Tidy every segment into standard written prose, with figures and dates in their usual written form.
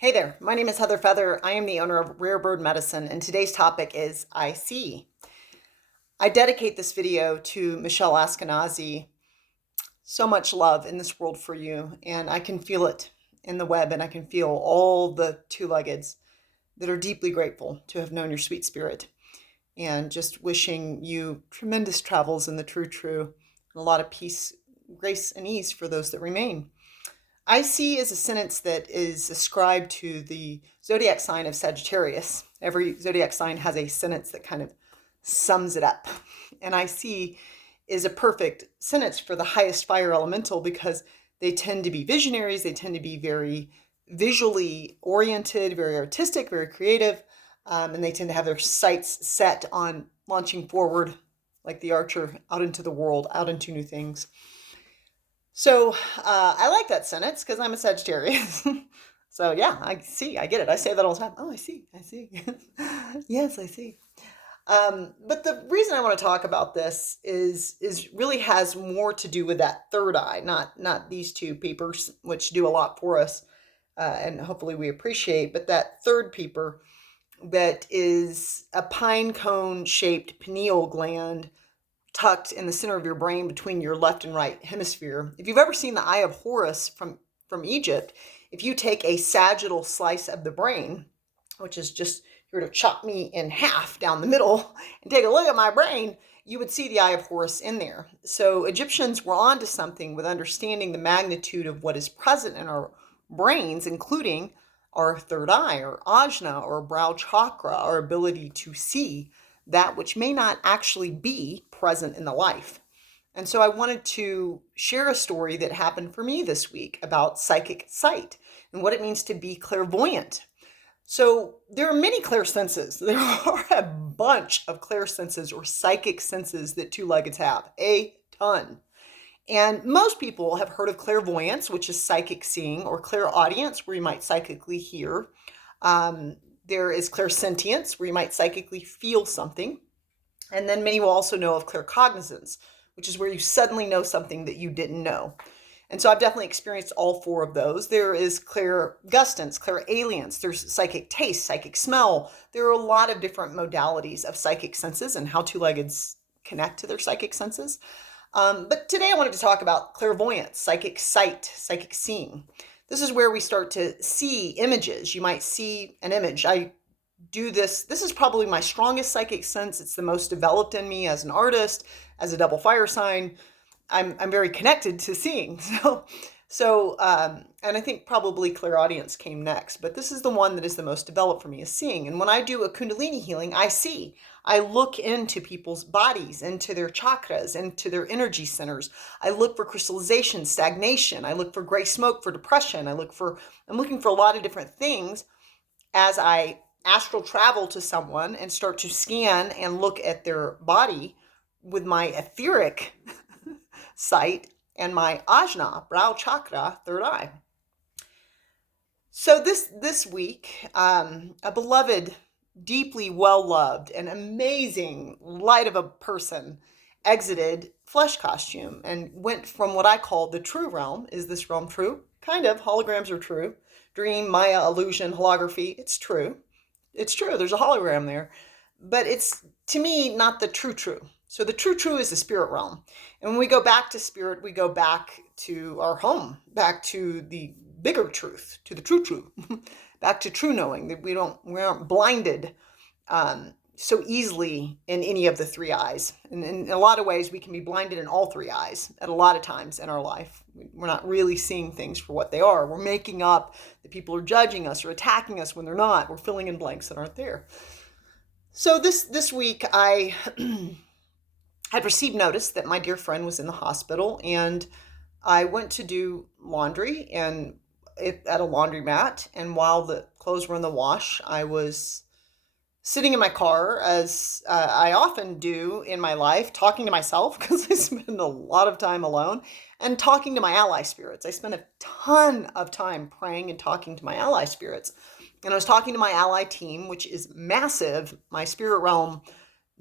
Hey there, my name is Heather Feather. I am the owner of Rare Bird Medicine, and today's topic is I see. I dedicate this video to Michelle Askenazi. So much love in this world for you, and I can feel it in the web, and I can feel all the two-leggeds that are deeply grateful to have known your sweet spirit, and just wishing you tremendous travels in the true, and a lot of peace, grace, and ease for those that remain. I see is a sentence that is ascribed to the zodiac sign of Sagittarius. Every zodiac sign has a sentence that kind of sums it up. And I see is a perfect sentence for the highest fire elemental because they tend to be visionaries, they tend to be very visually oriented, very artistic, very creative, and they tend to have their sights set on launching forward like the archer out into the world, out into new things. So I like that sentence because I'm a Sagittarius. So yeah, I see, I get it. I say that all the time. Oh, I see. Yes, I see. But the reason I want to talk about this is really has more to do with that third eye, not these two peepers, which do a lot for us, and hopefully we appreciate. But that third peeper that is a pine cone shaped pineal gland tucked in the center of your brain between your left and right hemisphere. If you've ever seen the Eye of Horus from Egypt, if you take a sagittal slice of the brain, which is just, you were to chop me in half down the middle and take a look at my brain, you would see the Eye of Horus in there. So Egyptians were onto something with understanding the magnitude of what is present in our brains, including our third eye, or ajna, or brow chakra, our ability to see that which may not actually be present in the life. And so I wanted to share a story that happened for me this week about psychic sight and what it means to be clairvoyant. So there are many clairsenses. There are a bunch of clairsenses or psychic senses that two-leggeds have, a ton. And most people have heard of clairvoyance, which is psychic seeing, or clairaudience, where you might psychically hear. There is clairsentience, where you might psychically feel something. And then many will also know of claircognizance, which is where you suddenly know something that you didn't know. And so I've definitely experienced all four of those. There is clairgustance, clairalience, there's psychic taste, psychic smell. There are a lot of different modalities of psychic senses and how two-leggeds connect to their psychic senses. But today I wanted to talk about clairvoyance, psychic sight, psychic seeing. This is where we start to see images. You might see an image. I do this. This is probably my strongest psychic sense. It's the most developed in me as an artist, as a double fire sign. I'm very connected to seeing. And I think probably clairaudience came next, but this is the one that is the most developed for me, is seeing. And when I do a Kundalini healing, I see. I look into people's bodies, into their chakras, into their energy centers. I look for crystallization, stagnation. I look for gray smoke for depression. I'm looking for a lot of different things as I astral travel to someone and start to scan and look at their body with my etheric sight and my ajna, brow chakra, third eye. So this week, a beloved, deeply well-loved, and amazing light of a person exited flesh costume and went from what I call the true realm. Is this realm true? Kind of. Holograms are true. Dream, Maya, illusion, holography. It's true. It's true. There's a hologram there. But it's, to me, not the true. So the true is the spirit realm. And when we go back to spirit, we go back to our home, back to the bigger truth, to the true, back to true knowing, that we aren't blinded so easily in any of the three eyes. And in a lot of ways, we can be blinded in all three eyes at a lot of times in our life. We're not really seeing things for what they are. We're making up that people are judging us or attacking us when they're not. We're filling in blanks that aren't there. So this week, I had received notice that my dear friend was in the hospital, and I went to do laundry at a laundromat. And while the clothes were in the wash, I was sitting in my car, as I often do in my life, talking to myself, because I spend a lot of time alone, and talking to my ally spirits. I spend a ton of time praying and talking to my ally spirits. And I was talking to my ally team, which is massive. My spirit realm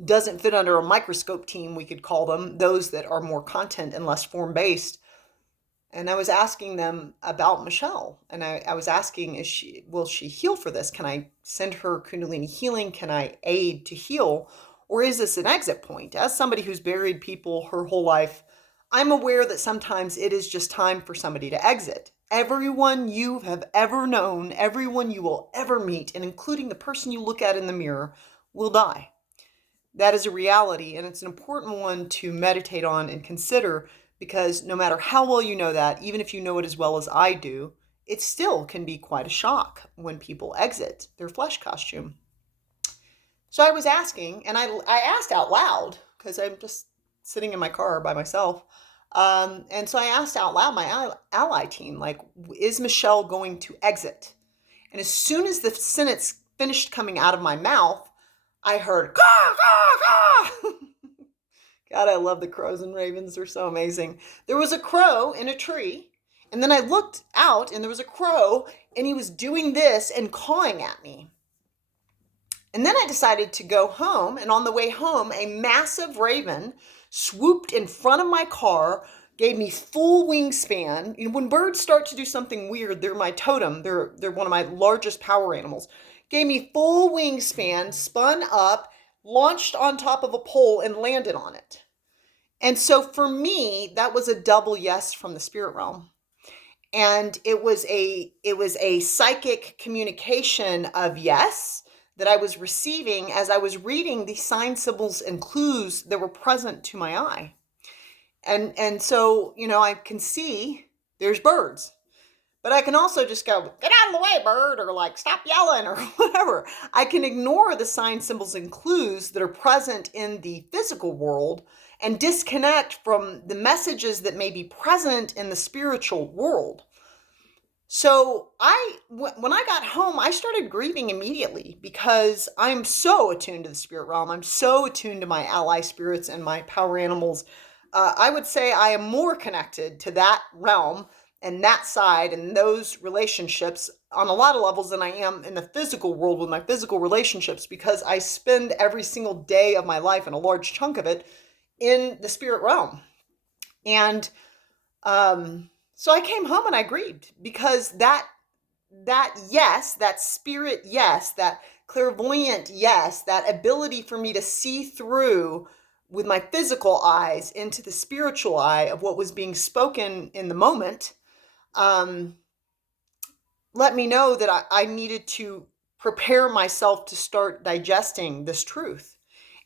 doesn't fit under a microscope team, we could call them, those that are more content and less form-based. And I was asking them about Michelle. And I was asking, will she heal for this? Can I send her Kundalini healing? Can I aid to heal? Or is this an exit point? As somebody who's buried people her whole life, I'm aware that sometimes it is just time for somebody to exit. Everyone you have ever known, everyone you will ever meet, and including the person you look at in the mirror, will die. That is a reality, and it's an important one to meditate on and consider, because no matter how well you know that, even if you know it as well as I do, it still can be quite a shock when people exit their flesh costume. So I was asking, and I asked out loud, because I'm just sitting in my car by myself. And so I asked out loud my ally team, like, is Michelle going to exit? And as soon as the sentence finished coming out of my mouth, I heard, caw, caw, caw. God, I love the crows and ravens. They're so amazing. There was a crow in a tree, and then I looked out, and there was a crow, and he was doing this and cawing at me. And then I decided to go home, and on the way home, a massive raven swooped in front of my car, gave me full wingspan. You know, when birds start to do something weird, they're my totem. They're one of my largest power animals. Gave me full wingspan, spun up, launched on top of a pole, and landed on it. And so for me, that was a double yes from the spirit realm. And it was a psychic communication of yes that I was receiving as I was reading the sign, symbols, and clues that were present to my eye. And so, you know, I can see there's birds, but I can also just go, get out of the way, bird, or like, stop yelling, or whatever. I can ignore the sign, symbols, and clues that are present in the physical world and disconnect from the messages that may be present in the spiritual world. So when I got home, I started grieving immediately, because I'm so attuned to the spirit realm. I'm so attuned to my ally spirits and my power animals. I would say I am more connected to that realm and that side and those relationships on a lot of levels than I am in the physical world with my physical relationships, because I spend every single day of my life, and a large chunk of it, in the spirit realm. And so I came home and I grieved, because that yes, that spirit yes, that clairvoyant yes, that ability for me to see through with my physical eyes into the spiritual eye of what was being spoken in the moment, let me know that I needed to prepare myself to start digesting this truth.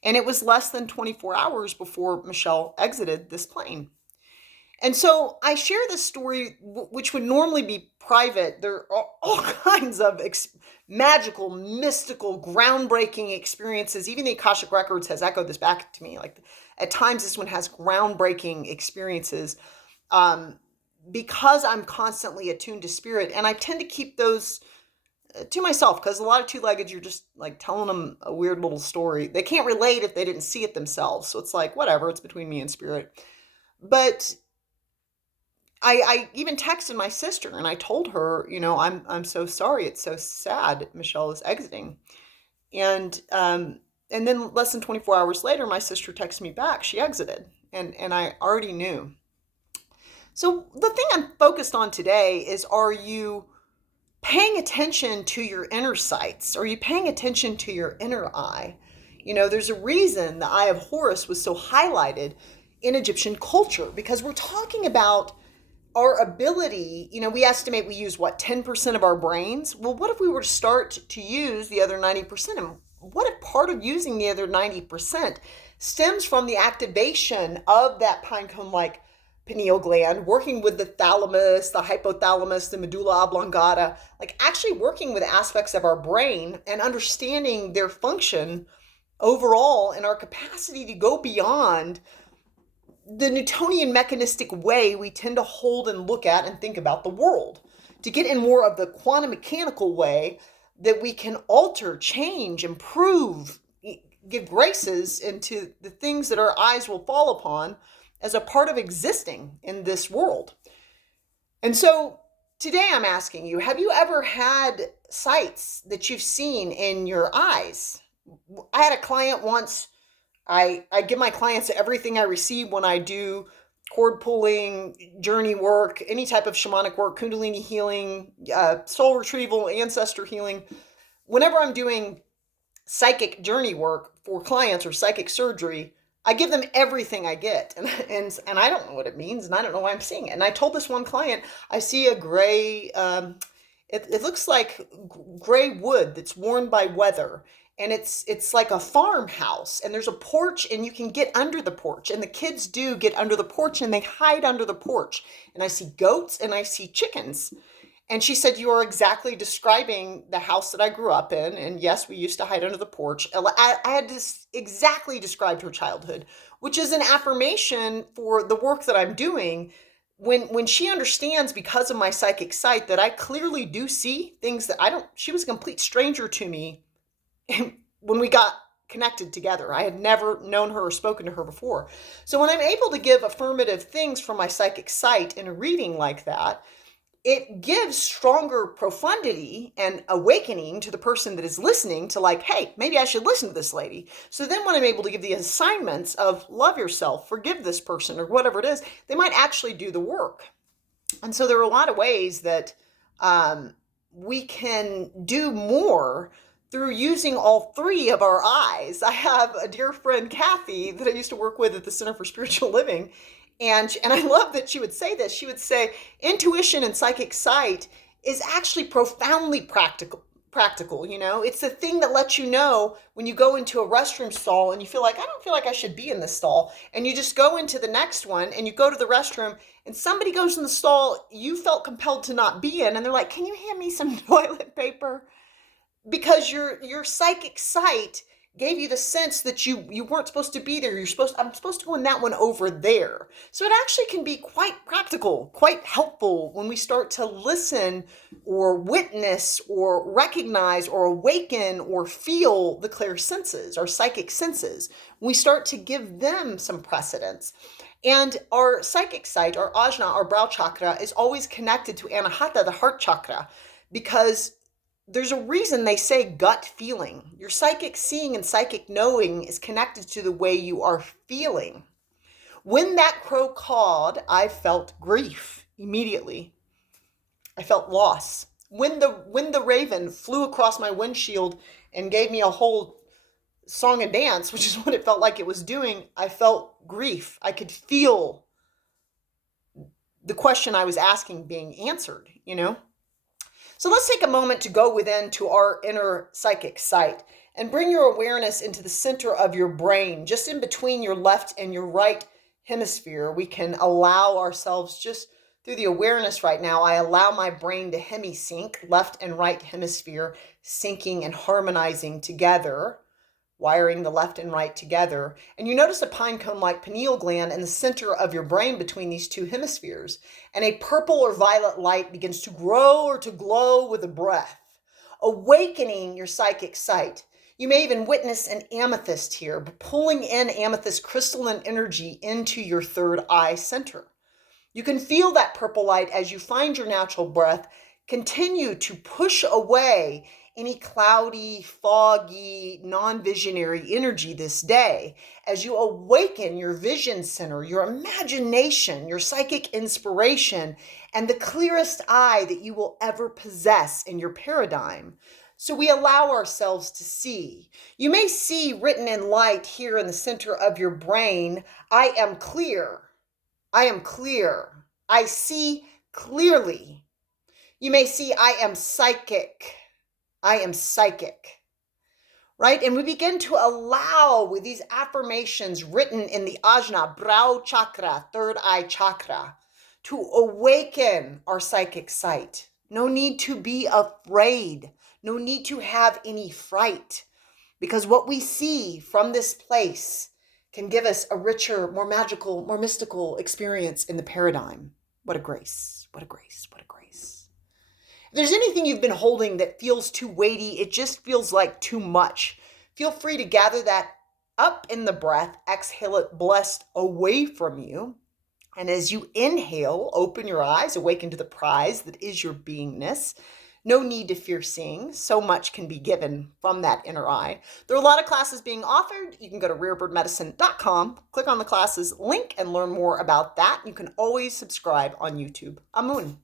And it was less than 24 hours before Michelle exited this plane. And so I share this story, which would normally be private. There are all kinds of magical, mystical, groundbreaking experiences. Even the Akashic Records has echoed this back to me. Like, at times, this one has groundbreaking experiences, because I'm constantly attuned to spirit. And I tend to keep those to myself, because a lot of two-leggeds, you're just like telling them a weird little story. They can't relate if they didn't see it themselves. So it's like, whatever, it's between me and spirit. But I even texted my sister and I told her, you know, I'm so sorry. It's so sad Michelle is exiting. And then less than 24 hours later, my sister texted me back. She exited, and I already knew. So the thing I'm focused on today is, are you paying attention to your inner sights? Are you paying attention to your inner eye? You know, there's a reason the Eye of Horus was so highlighted in Egyptian culture, because we're talking about our ability. You know, we estimate we use, 10% of our brains? Well, what if we were to start to use the other 90%? And what if part of using the other 90% stems from the activation of that pinecone-like pineal gland, working with the thalamus, the hypothalamus, the medulla oblongata, like actually working with aspects of our brain and understanding their function overall, and our capacity to go beyond the Newtonian mechanistic way we tend to hold and look at and think about the world, to get in more of the quantum mechanical way that we can alter, change, improve, give graces into the things that our eyes will fall upon as a part of existing in this world. And so today I'm asking you, have you ever had sights that you've seen in your eyes? I had a client once. I give my clients everything I receive when I do cord pulling, journey work, any type of shamanic work, kundalini healing, soul retrieval, ancestor healing. Whenever I'm doing psychic journey work for clients or psychic surgery, I give them everything I get. And I don't know what it means, and I don't know why I'm seeing it. And I told this one client, I see a gray, it looks like gray wood that's worn by weather. And it's like a farmhouse, and there's a porch, and you can get under the porch, and the kids do get under the porch, and they hide under the porch. And I see goats and I see chickens. And she said, you are exactly describing the house that I grew up in. And yes, we used to hide under the porch. I had this exactly described her childhood, which is an affirmation for the work that I'm doing. When she understands, because of my psychic sight, that I clearly do see things that she was a complete stranger to me when we got connected together. I had never known her or spoken to her before. So when I'm able to give affirmative things from my psychic sight in a reading like that, it gives stronger profundity and awakening to the person that is listening to, like, hey, maybe I should listen to this lady. So then when I'm able to give the assignments of love yourself, forgive this person, or whatever it is, they might actually do the work. And so there are a lot of ways that we can do more through using all three of our eyes. I have a dear friend, Kathy, that I used to work with at the Center for Spiritual Living. And I love that she would say this. She would say, intuition and psychic sight is actually profoundly practical. You know, it's the thing that lets you know when you go into a restroom stall and you feel like, I don't feel like I should be in this stall. And you just go into the next one and you go to the restroom and somebody goes in the stall you felt compelled to not be in. And they're like, can you hand me some toilet paper? Because your psychic sight gave you the sense that you weren't supposed to be there. I'm supposed to go in that one over there. So it actually can be quite practical, quite helpful when we start to listen or witness or recognize or awaken or feel the clear senses, our psychic senses. We start to give them some precedence. And our psychic sight, our ajna, our brow chakra, is always connected to anahata, the heart chakra, because there's a reason they say gut feeling. Your psychic seeing and psychic knowing is connected to the way you are feeling. When that crow cawed, I felt grief immediately. I felt loss. When the raven flew across my windshield and gave me a whole song and dance, which is what it felt like it was doing, I felt grief. I could feel the question I was asking being answered, you know? So let's take a moment to go within to our inner psychic sight and bring your awareness into the center of your brain, just in between your left and your right hemisphere. We can allow ourselves, just through the awareness right now, I allow my brain to hemisync, left and right hemisphere, syncing and harmonizing together, wiring the left and right together. And you notice a pine cone-like pineal gland in the center of your brain between these two hemispheres. And a purple or violet light begins to grow or to glow with a breath, awakening your psychic sight. You may even witness an amethyst here, pulling in amethyst crystalline energy into your third eye center. You can feel that purple light as you find your natural breath. Continue to push away any cloudy, foggy, non-visionary energy this day as you awaken your vision center, your imagination, your psychic inspiration, and the clearest eye that you will ever possess in your paradigm. So we allow ourselves to see. You may see written in light here in the center of your brain, I am clear. I am clear. I see clearly. You may see, I am psychic. I am psychic, right? And we begin to allow, with these affirmations written in the ajna, brow chakra, third eye chakra, to awaken our psychic sight. No need to be afraid. No need to have any fright, because what we see from this place can give us a richer, more magical, more mystical experience in the paradigm. What a grace, what a grace, what a grace. If there's anything you've been holding that feels too weighty, it just feels like too much, feel free to gather that up in the breath, exhale it blessed away from you. And as you inhale, open your eyes, awaken to the prize that is your beingness. No need to fear seeing. So much can be given from that inner eye. There are a lot of classes being offered. You can go to rarebirdmedicine.com, click on the classes link, and learn more about that. You can always subscribe on YouTube. Amun.